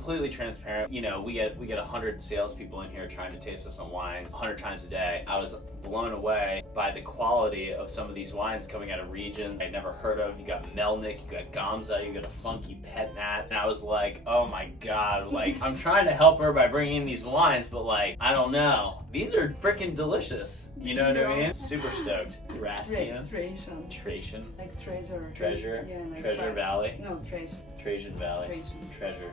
completely transparent. You know, we get 100 salespeople in here trying to taste us some wines 100 times a day. I was blown away by the quality of some of these wines coming out of regions I'd never heard of. You got Melnik, you got Gamza, you got a funky Pet Nat, and I was like, oh my god, like I'm trying to help her by bringing in these wines, but like I don't know, these are freaking delicious. You know what I mean? Super stoked. Racian. Trajan. Like treasure. Treasure. Yeah, like Treasure Valley. No, treasure. Trajan Valley. Treasure.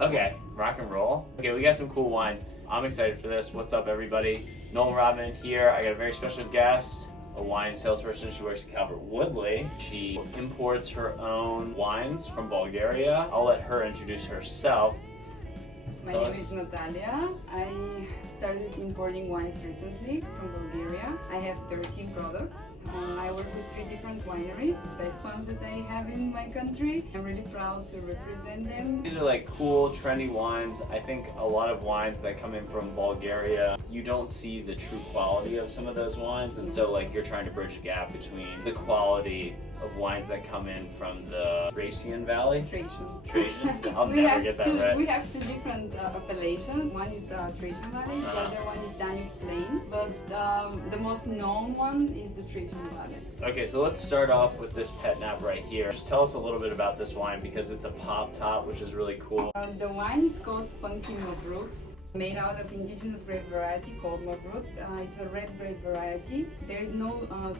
Okay, rock and roll. Okay, we got some cool wines. I'm excited for this. What's up, everybody? Noel Rodman here. I got a very special guest, a wine salesperson. She works at Calvert Woodley. She imports her own wines from Bulgaria. I'll let her introduce herself. My name is Nataliya. I started importing wines recently from Bulgaria. I have 13 products. I work with 3 different wineries, the best ones that I have in my country. I'm really proud to represent them. These are like cool, trendy wines. I think a lot of wines that come in from Bulgaria, you don't see the true quality of some of those wines, and so like you're trying to bridge a gap between the quality of wines that come in from the Trajan Valley. Trajan. I'll never get that right. We have 2 different appellations. One is the Trajan Valley, the other one is Danube Plain, but the most known one is the Trajan Valley. Okay, so let's start off with this Pet Nat right here. Just tell us a little bit about this wine because it's a pop top, which is really cool. The wine is called Funky Mavrud, made out of indigenous grape variety called Mavrud. It's a red grape variety. There is no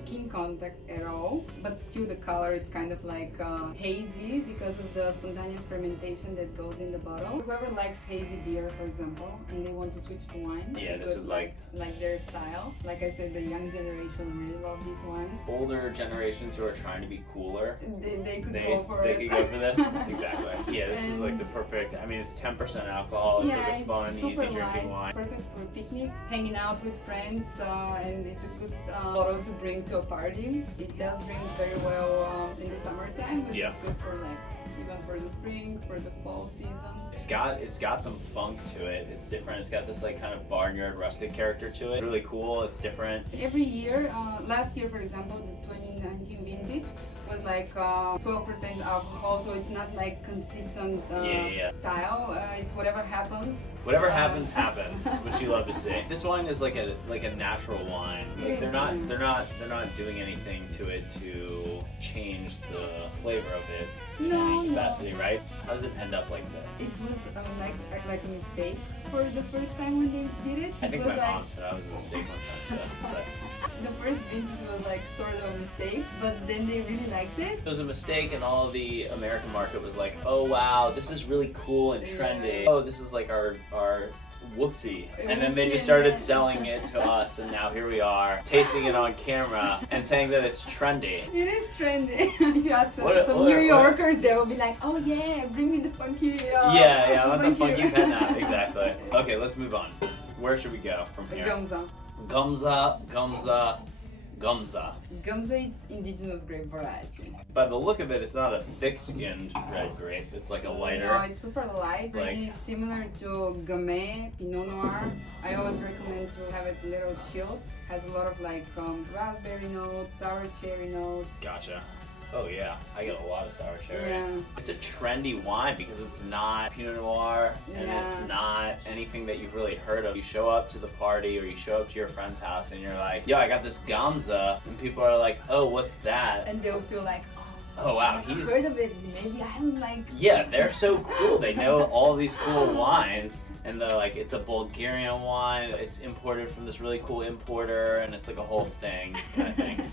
skin contact at all, but still the color is kind of like hazy because of the spontaneous fermentation that goes in the bottle. Whoever likes hazy beer, for example, and they want to switch to wine, yeah, this is like their style. Like I said, the young generation really love this wine. Older generations who are trying to be cooler, they could go for it. They could go for this. Exactly. Yeah, this is like the perfect. I mean, it's 10% alcohol. It's like a fun, easy drinking wine. Perfect for a picnic, hanging out with friends, and it's a good bottle to bring to a party. It does drink very well in the summertime, but it's good for like even for the spring, for the fall season. It's got some funk to it. It's different. It's got this like kind of barnyard rustic character to it. It's really cool. It's different. Every year, last year for example, the 2019 vintage was like 12% alcohol, so it's not like consistent style. It's whatever happens. Whatever happens, which you love to see. This wine is like a natural wine. Like they're not doing anything to it to change the flavor of it in any capacity, right? How does it end up like this? It was like a mistake for the first time when they did it. I think my mom said I was a mistake one time. But the first vintage was like sort of a mistake, but then they really liked it. It was a mistake, and all of the American market was like, oh wow, this is really cool and trendy. Oh, this is like our whoopsie. And then they just started selling it to us, and now here we are, tasting it on camera and saying that it's trendy. It is trendy. If you ask some New Yorkers, they will be like, oh yeah, bring me the funky... yeah, I want the funky Pet Nat, exactly. Okay, let's move on. Where should we go from here? Gamza. Gamza. Gamza is indigenous grape variety. By the look of it, it's not a thick-skinned red grape. It's like a lighter. No, it's super light. Really similar to Gamay, Pinot Noir. I always recommend to have it a little chilled. Has a lot of like raspberry notes, sour cherry notes. Gotcha. Oh yeah, I get a lot of sour cherry. Yeah. It's a trendy wine because it's not Pinot Noir and it's not anything that you've really heard of. You show up to the party or you show up to your friend's house and you're like, yo, I got this Gamza, and people are like, oh, what's that? And they'll feel like, oh wow, I've heard of it, maybe I'm like... Yeah, they're so cool. They know all these cool wines. And they're like, it's a Bulgarian wine, it's imported from this really cool importer, and it's like a whole thing kind of thing.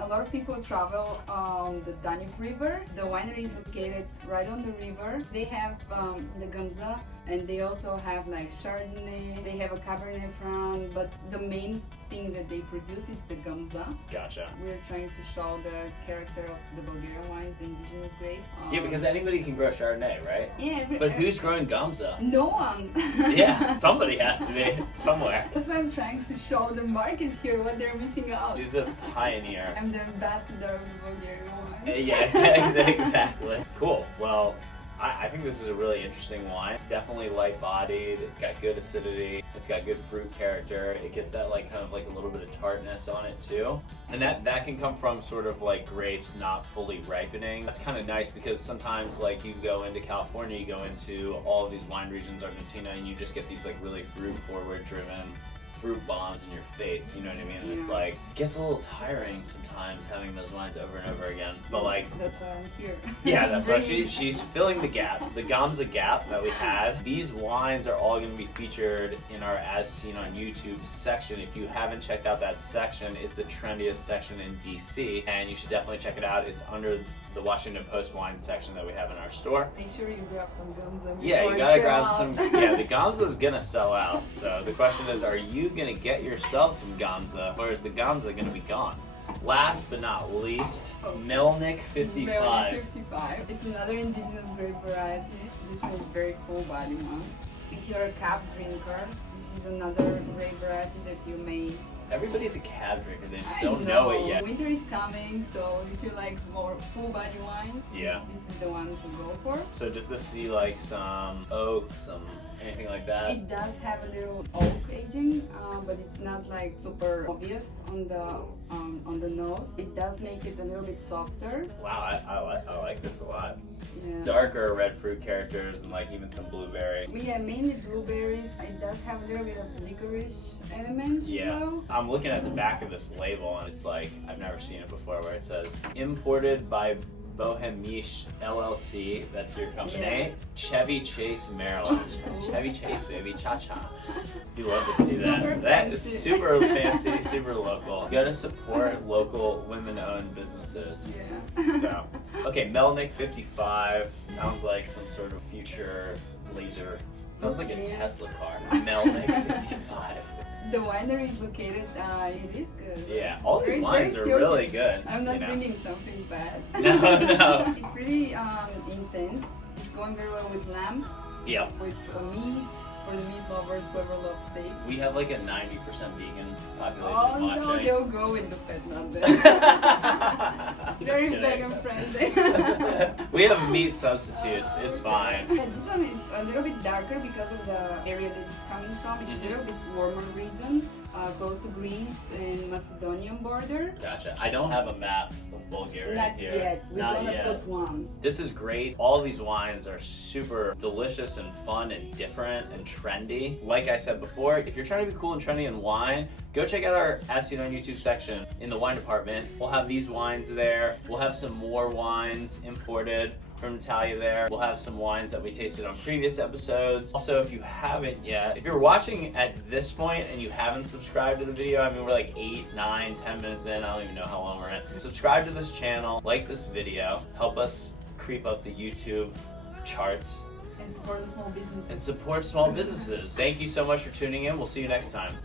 A lot of people travel on the Danube River. The winery is located right on the river. They have the Gamza, and they also have like Chardonnay, they have a Cabernet Franc, but the main thing that they produce is the Gamza. Gotcha. We're trying to show the character of the Bulgarian wines, the indigenous grapes. Yeah, because anybody can grow Chardonnay, right? Yeah. But who's growing Gamza? No one. Yeah, somebody has to be, somewhere. That's why I'm trying to show the market here what they're missing out. She's a pioneer. I'm the ambassador of the Bulgarian wine. Yeah, exactly. Cool. Well, I think this is a really interesting wine. It's definitely light-bodied. It's got good acidity. It's got good fruit character. It gets that like kind of like a little bit of tartness on it too. And that can come from sort of like grapes not fully ripening. That's kind of nice because sometimes like you go into California, you go into all of these wine regions, Argentina, and you just get these like really fruit-forward driven fruit bombs in your face, you know what I mean? And it's like, it gets a little tiring sometimes having those wines over and over again. But like, that's why I'm here. Yeah, that's why she's filling the gap, the Gamza gap that we had. These wines are all going to be featured in our As Seen on YouTube section. If you haven't checked out that section, it's the trendiest section in DC, and you should definitely check it out. It's under the Washington Post wine section that we have in our store. Make sure you grab some Gamza. Yeah, you gotta grab some. Yeah, the Gamza is gonna sell out. So the question is, are you gonna get yourself some Gamza, or is the Gamza gonna be gone? Last but not least, Melnik 55. Melnik 55. It's another indigenous grape variety. This one is very full body one. If you're a cab drinker, this is another grape variety that you may. Everybody's a cab drinker, they just don't know it yet. Winter is coming, so if you like more full body wine, this is the one to go for. So does this see like some oak, anything like that? It does have a little oak aging, but it's not like super obvious on the nose. It does make it a little bit softer. Wow, I like this a lot. Yeah. Darker red fruit characters and like even some blueberry. Yeah, mainly blueberries. It does have a little bit of licorice element as well. I'm looking at the back of this label and it's like, I've never seen it before, where it says imported by Bohemish LLC, that's your company. Chevy Chase, Maryland. Chevy Chase, baby, cha-cha. You love to see that. That is super fancy, super local. You gotta support local women-owned businesses. Yeah. So, okay, Melnik 55. Sounds like some sort of future laser. Sounds like a Tesla car. Melnik 55. The winery is located, it is good. Yeah, all these wines are really good. I'm not bringing something bad. No. It's pretty intense. It's going very well with lamb. Yeah. With meat, for the meat lovers, whoever loves steaks. We have like a 90% vegan population watching. Oh no, they'll go with the Pet Nat. Very vegan friendly. We have meat substitutes, it's fine. Yeah, this one is a little bit darker because of the area that it's coming from. It's a little bit warmer region, close to Greece and Macedonian border. Gotcha. I don't have a map of Bulgaria Not here. yet. We're gonna put one. This is great. All of these wines are super delicious and fun and different and trendy. Like I said before, if you're trying to be cool and trendy in wine, go check out our As Seen on YouTube section in the wine department. We'll have these wines there. We'll have some more wines imported from Nataliya there. We'll have some wines that we tasted on previous episodes. Also, if you haven't yet, if you're watching at this point and you haven't subscribed to the video, I mean, we're like 8, 9, 10 minutes in. I don't even know how long we're in. Subscribe to this channel, like this video, help us creep up the YouTube charts. And support the small businesses. And support small businesses. Thank you so much for tuning in. We'll see you next time.